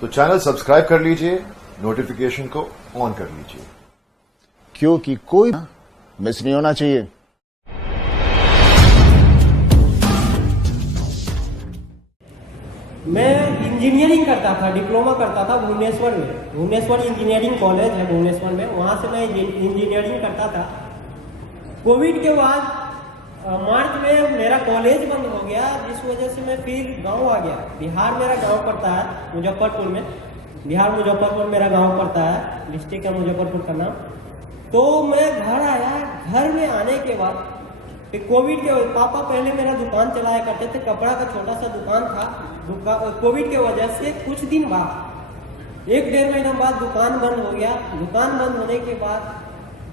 तो channel subscribe कर लीजिए, नोटिफिकेशन को ऑन कर लीजिए, क्योंकि कोई मिस नहीं होना चाहिए। मैं इंजीनियरिंग करता था, डिप्लोमा करता था भुवनेश्वर में। भुवनेश्वर इंजीनियरिंग कॉलेज है भुवनेश्वर में, वहाँ से मैं इंजीनियरिंग करता था। कोविड के बाद मार्च में मेरा कॉलेज बंद हो गया, जिस वजह से मैं फिर गांव आ गया। बिहार मेरा गांव पड़ता है, मुजफ्फरपुर में। बिहार मुजफ्फरपुर मेरा गांव पड़ता है, डिस्ट्रिक्ट है मुजफ्फरपुर का नाम। तो मैं घर आया। घर में आने के बाद फिर कोविड के पापा पहले मेरा दुकान चलाया करते थे, कपड़ा का छोटा सा दुकान था। कोविड के वजह से कुछ दिन बाद, 1-1.5 महीना बाद दुकान बंद हो गया। दुकान बंद होने के बाद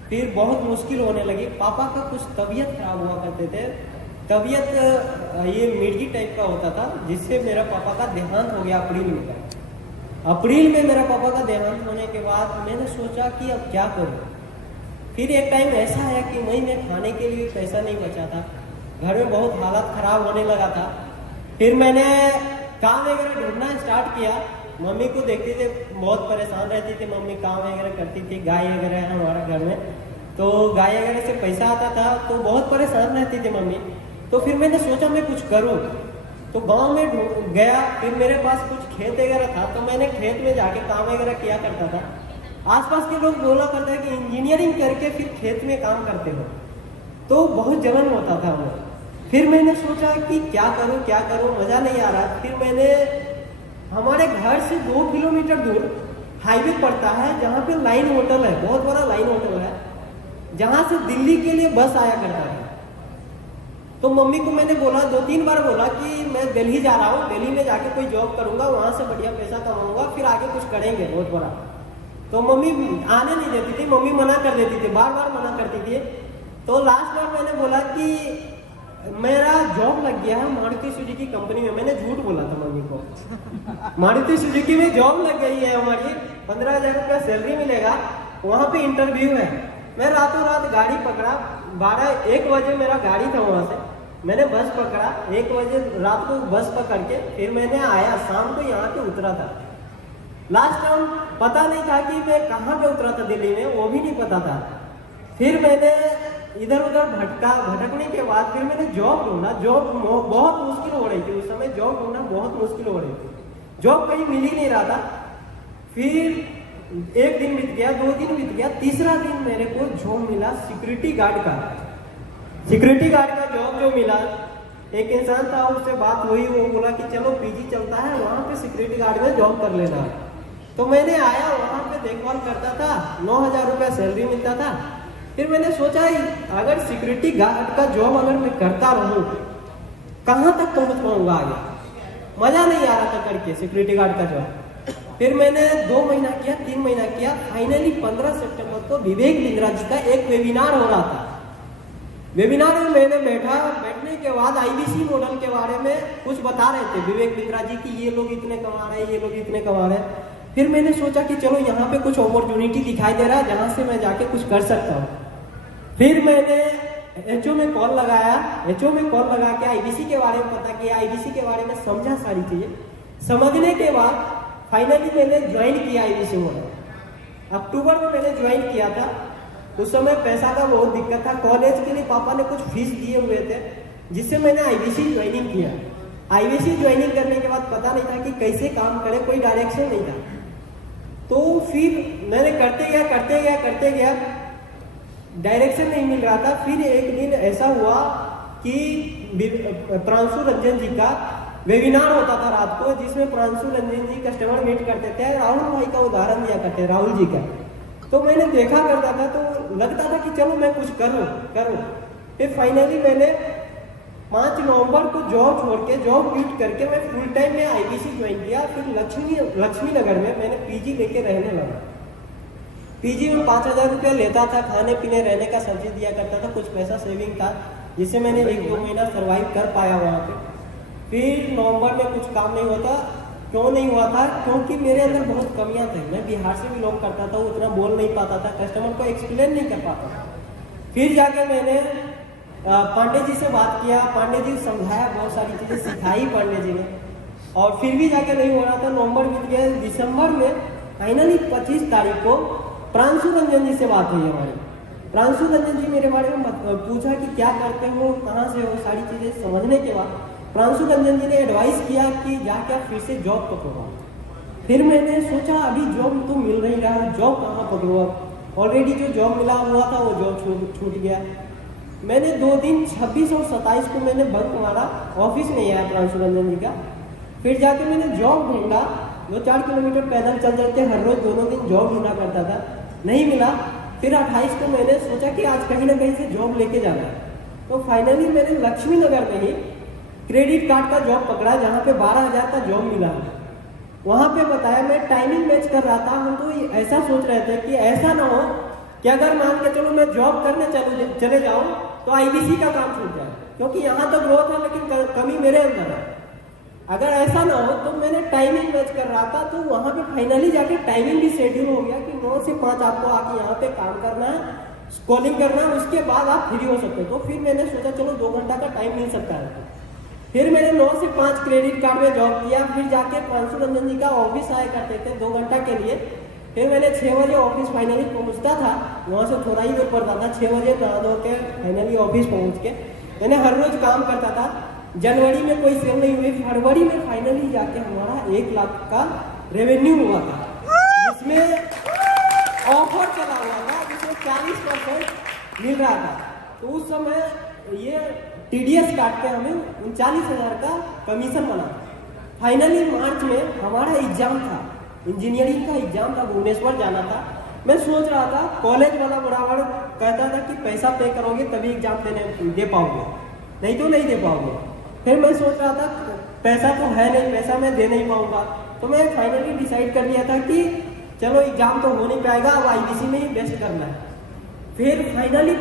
फिर बहुत मुश्किल होने लगी। पापा का कुछ तबीयत खराब हुआ करते थे। तबीयत ये मिर्गी टाइप का होता था, जिससे मेरा पापा का देहांत हो गया अप्रैल में। अप्रैल में मेरा पापा का देहांत होने के बाद मैंने सोचा कि अब क्या करूं। फिर एक टाइम ऐसा आया कि मई में खाने के लिए पैसा नहीं बचा था, घर में बहुत हालत खराब होने लगा था। फिर मैंने काम वगैरह ढूंढना स्टार्ट किया। मम्मी को देखते थे, बहुत परेशान रहती थी मम्मी, काम वगैरह करती थी। गाय वगैरह है हमारा घर में, तो गाय वगैरह से पैसा आता था, तो बहुत परेशान रहती थी मम्मी। तो फिर मैंने सोचा मैं कुछ करूं, तो गांव में गया। फिर मेरे पास कुछ खेत वगैरह था, तो मैंने खेत में जाके काम वगैरह किया करता था। आसपास के लोग बोला करते हैं कि इंजीनियरिंग करके फिर खेत में काम करते हो, तो बहुत जलन होता था वो। फिर मैंने सोचा कि क्या करूं, मजा नहीं आ रहा। फिर मैंने हमारे घर से 2 किलोमीटर दूर हाईवे पड़ता है, जहाँ पे लाइन होटल है, बहुत बड़ा लाइन होटल है, जहाँ से दिल्ली के लिए बस आया करता है। तो मम्मी को मैंने बोला, 2-3 बार बोला कि मैं दिल्ली जा रहा हूँ, दिल्ली में जाके कोई जॉब करूंगा, वहां से बढ़िया पैसा कमाऊंगा, फिर आगे कुछ करेंगे बहुत बड़ा। तो मम्मी आने नहीं देती थी, मम्मी मना कर देती थी, बार बार मना करती थी। तो लास्ट बार मैंने बोला कि मेरा जॉब लग गया है मारुति सुजुकी कंपनी में। मैंने झूठ बोला था मम्मी को। मारुति सुजुकी में जॉब लग गई है हमारी, 15,000 रुपया सैलरी मिलेगा, वहां पे इंटरव्यू है। मैं रातों रात गाड़ी पकड़ा, 1 बजे मेरा गाड़ी था वहां से। मैंने बस पकड़ा, 1 बजे रात को बस पकड़ के फिर मैंने आया, शाम को यहाँ पे उतरा था। लास्ट टाइम पता नहीं था कि मैं कहाँ पे उतरा था दिल्ली में, वो भी नहीं पता था। फिर मैंने इधर उधर भटकने के बाद फिर मैंने जॉब ढूंढा। जॉब बहुत मुश्किल हो रही थी उस समय, जॉब ढूंढना बहुत मुश्किल हो रही थी, जॉब कहीं मिल ही नहीं रहा था। फिर 1 दिन बीत गया, 2 दिन बीत गया, तीसरा दिन मेरे को जॉब मिला सिक्योरिटी गार्ड का। सिक्योरिटी गार्ड का जॉब जो मिला, एक इंसान था, उससे बात हुई, वो बोला कि चलो पीजी चलता है, वहां पे सिक्योरिटी गार्ड में जॉब कर लेना। तो मैंने आया, वहां पे देखभाल करता था, 9,000 रुपया सैलरी मिलता था। फिर मैंने सोचा अगर सिक्योरिटी गार्ड का जॉब अगर मैं करता रहूं, कहां तक पहुंच पाऊंगा आगे। मजा नहीं आ रहा था करके सिक्योरिटी गार्ड का जॉब। फिर मैंने 2 महीना किया, 3 महीना किया। फाइनली 15 सितंबर को विवेक बिंद्रा जी का एक वेबिनार हो रहा था। वेबिनार में मैंने बैठने के बाद आईबीसी मॉडल के बारे में कुछ बता रहे थे विवेक बिंद्रा जी की, ये लोग इतने कमा रहे हैं, ये लोग इतने कमा रहे हैं। फिर मैंने सोचा कि चलो यहाँ पे कुछ अपॉर्चुनिटी दिखाई दे रहा है, जहाँ से मैं जाके कुछ कर सकता हूँ। फिर मैंने एचओ में कॉल लगाया। एचओ में कॉल लगा के आईबीसी के बारे में पता किया, आईबीसी के बारे में समझा, सारी चीजें समझने के बाद फाइनली मैंने ज्वाइन किया आईबीसी मॉडल। अक्टूबर में मैंने ज्वाइन किया था। उस समय पैसा का बहुत दिक्कत था, कॉलेज के लिए पापा ने कुछ फीस दिए हुए थे, जिससे मैंने आईबीसी ज्वाइनिंग किया। आईबीसी ज्वाइनिंग करने के बाद पता नहीं था कि कैसे काम करे, कोई डायरेक्शन नहीं था। तो फिर मैंने करते गया, डायरेक्शन नहीं मिल रहा था। फिर एक दिन ऐसा हुआ कि प्रांशु रंजन जी का वेबिनार होता था रात को, जिसमें प्रांशु रंजन जी कस्टमर मीट करते थे, राहुल भाई का उदाहरण दिया करते, राहुल जी का। तो मैंने देखा करता था, तो लगता था कि चलो मैं कुछ करूं। फिर फाइनली मैंने 5 नवंबर को जॉब छोड़ के, जॉब क्विट करके मैं फुल टाइम में आईबीसी ज्वाइन किया। फिर लक्ष्मी नगर में मैंने पीजी लेके रहने लगा। पीजी में 5,000 रुपया लेता था, खाने पीने रहने का सब चीज दिया करता था, कुछ पैसा सेविंग था, जिससे मैंने 1-2 महीना सर्वाइव कर पाया वहाँ पे। फिर नवंबर में कुछ काम नहीं होता। क्यों नहीं हुआ था? क्योंकि मेरे अंदर बहुत कमियां थी। मैं बिहार से बिलोंग करता था, उतना बोल नहीं पाता था, कस्टमर को एक्सप्लेन नहीं कर पाता था। फिर जाके मैंने पांडे जी से बात किया, पांडे जी समझाया, बहुत सारी चीजें सिखाई पांडे जी ने। और फिर भी जाके नहीं हो रहा था। नवंबर बीत गया, दिसंबर में फाइनली 25 तारीख को प्रांशु रंजन जी से बात हुई हमारी। प्रांशु रंजन जी मेरे बारे में पूछा कि क्या करते हो, कहाँ से हो, सारी चीज़ें समझने के बाद प्रांशु रंजन जी ने एडवाइस किया कि जाके आप फिर से जॉब पकड़ो। फिर मैंने सोचा अभी जॉब तो मिल नहीं रहा, जॉब कहाँ पकड़ो। ऑलरेडी जो जॉब मिला हुआ था वो जॉब छूट गया। मैंने 2 दिन 26 और 27 को मैंने बंक मारा, ऑफिस नहीं आया प्रांशु रंजन जी का। फिर जाके मैंने जॉब ढूंढा, जो 4 किलोमीटर पैदल चल चलते हर रोज दोनों दिन जॉब ढूंढा करता था, नहीं मिला। फिर 28 को मैंने सोचा कि आज कहीं ना कहीं से जॉब लेके जाना है। तो फाइनली मैंने लक्ष्मी नगर में ही क्रेडिट कार्ड का जॉब पकड़ा, जहाँ पे 12,000 का जॉब मिला। वहाँ पे बताया, मैं टाइमिंग मैच कर रहा था। हम तो ऐसा सोच रहे थे कि ऐसा ना हो कि अगर मान के चलो मैं जॉब करने चले जाऊँ तो आईबीसी का काम छूट जाए, क्योंकि यहाँ तो ग्रोथ है लेकिन कमी मेरे अंदर है। अगर ऐसा ना हो तो मैंने टाइमिंग मैच कर रहा था। तो वहाँ पे फाइनली जाके टाइमिंग भी शेड्यूल हो गया कि 9 से 5 आपको आके यहाँ पे काम करना है, कॉलिंग करना है, उसके बाद आप फ्री हो सकते हो। तो फिर मैंने सोचा चलो 2 घंटा का टाइम मिल सकता है। फिर मैंने 9 से 5 क्रेडिट कार्ड में जॉब किया। फिर जाके प्रांशु रंजन जी का ऑफिस आया करते थे 2 घंटा के लिए। फिर मैंने 6 बजे ऑफिस फाइनली पहुंचता था, वहाँ से थोड़ा ही दूर पड़ता था। 6 बजे नहा धो के फाइनली ऑफिस पहुंच के मैंने हर रोज काम करता था। जनवरी में कोई सेल नहीं हुई, फरवरी में फाइनली जाके हमारा 1 लाख का रेवेन्यू हुआ था, जिसमें ऑफर चला हुआ था, जिसमें 40% मिल रहा था। तो उस समय ये TDS काट के हमें 39,000 का कमीशन बना। फाइनली मार्च में हमारा एग्जाम था, इंजीनियरिंग का एग्जाम था, भुवनेश्वर जाना था। मैं सोच रहा था, कॉलेज वाला बराबर कहता था कि पैसा पे करोगे तभी एग्जाम दे पाओगे, नहीं तो नहीं दे पाओगे। फिर मैं सोच रहा था पैसा तो है नहीं, पैसा मैं दे नहीं पाऊंगा। तो मैं फाइनली डिसाइड कर लिया था कि चलो एग्जाम तो हो नहीं पाएगा, अब IBC में ही बेस्ट करना है। फिर फाइनली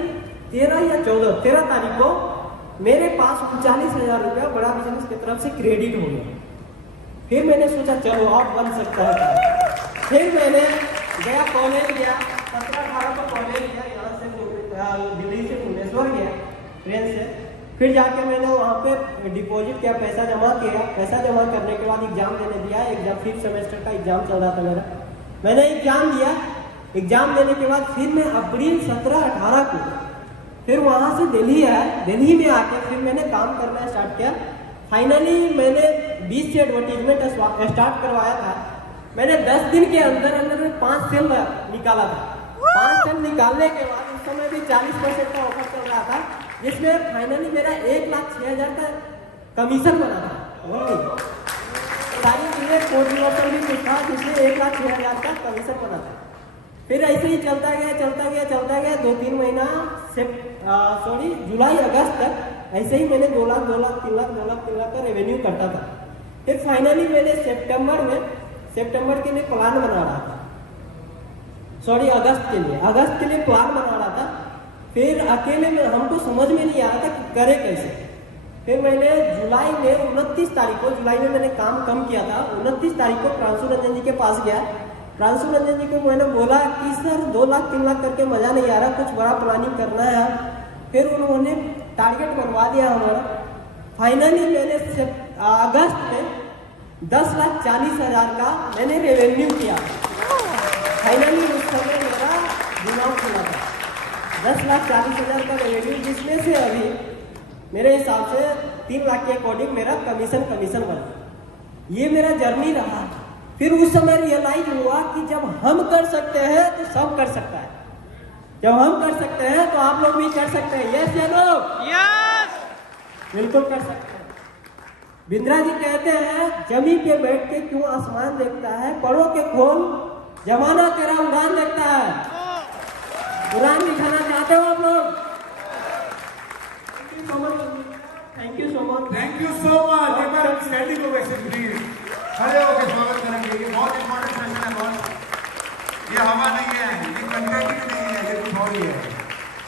13 तारीख को मेरे पास 39,000 रुपया बड़ा बिजनेस की तरफ से क्रेडिट हो गया। फिर मैंने सोचा चलो अब बन सकता है। फिर मैंने गया, कॉलेज गया, 17-18 को कॉलेज गया, यहाँ से दिल्ली से भुवनेश्वर गया ट्रेन से। फिर जाके मैंने वहाँ पे डिपॉजिट किया, पैसा जमा किया। पैसा जमा करने के बाद एग्जाम देने दिया। एग्जाम 5th सेमेस्टर का एग्जाम चल रहा था मेरा। मैंने एग्जाम दिया। एग्जाम देने के बाद फिर मैं अप्रैल 17-18 को फिर वहाँ से दिल्ली आया। दिल्ली में आके फिर मैंने काम करना स्टार्ट किया। फाइनली मैंने 20 से एडवर्टीजमेंट स्टार्ट करवाया था। मैंने 10 दिन के अंदर में 5 सेल निकाला था। 5 सेल निकालने के बाद उस समय भी 40% का ऑफर चल रहा था, जिसमें फाइनली मेरा 1,06,000 का कमीशन बना था। सारी चीजें कोड रिवर्सल भी कुछ था, जिसमें 1,06,000 का कमीशन बना था। फिर ऐसे ही चलता गया 2-3 महीना से जुलाई अगस्त तक ऐसे ही मैंने 2 लाख 3 लाख का रेवेन्यू करता था। फिर फाइनली मैंने सितंबर के लिए प्लान बना रहा था, अगस्त के लिए प्लान बना रहा था। फिर अकेले में हमको समझ में नहीं आ रहा था कि करे कैसे। फिर मैंने जुलाई में 29 तारीख को, जुलाई में मैंने काम कम किया था, 29 तारीख को प्रांशु रंजन जी के पास गया। प्रांशु रंजन जी को मैंने बोला कि सर 2 लाख 3 लाख करके मजा नहीं आ रहा, कुछ बड़ा प्लानिंग करना है। फिर उन्होंने टारगेट बनवा दिया हमारा। फाइनली मैंने अगस्त में 10,40,000 का मैंने रेवेन्यू किया। फाइनली उस समय मेरा दिमाग खुला था। 10,40,000 का रेवेन्यू, जिसमें से अभी मेरे हिसाब से 3 लाख के अकॉर्डिंग मेरा कमीशन बना। ये मेरा जर्नी रहा। फिर उस समय रियलाइज हुआ कि जब हम कर सकते हैं तो सब कर सकता है। जब हम कर सकते हैं तो आप लोग भी कर सकते हैं। यस या नो? यस, बिल्कुल कर सकते हैं। बिंद्रा जी कहते हैं, जमीन पे बैठ के क्यों आसमान देखता है, पढ़ो के खोल जमाना तेरा उड़ान देखता है। उड़ान दिखाना चाहते हो आप लोग? Thank you so much. एक बार हम स्टैंडिंग ओवेशन प्लीज खड़े होकर स्वागत करेंगे। ये बहुत इंपॉर्टेंट सेशन है बॉस। ये हवा नहीं है, ये कंटेंट भी नहीं है, ये कुछ और ही है,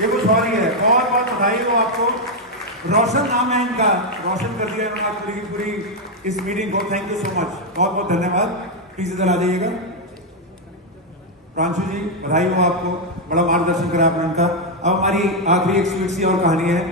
ये कुछ और ही है। बहुत बहुत बधाई हो आपको। रोशन नाम है इनका, रोशन कर दिया इन्होंने पूरी पूरी इस मीटिंग को। थैंक यू सो मच, बहुत बहुत धन्यवाद। प्लीज इधर आ जाइएगा। प्रांशु जी बधाई हो आपको, बड़ा मार्गदर्शन करा आपने इनका। अब हमारी आखिरी एक स्वीट सी और कहानी है।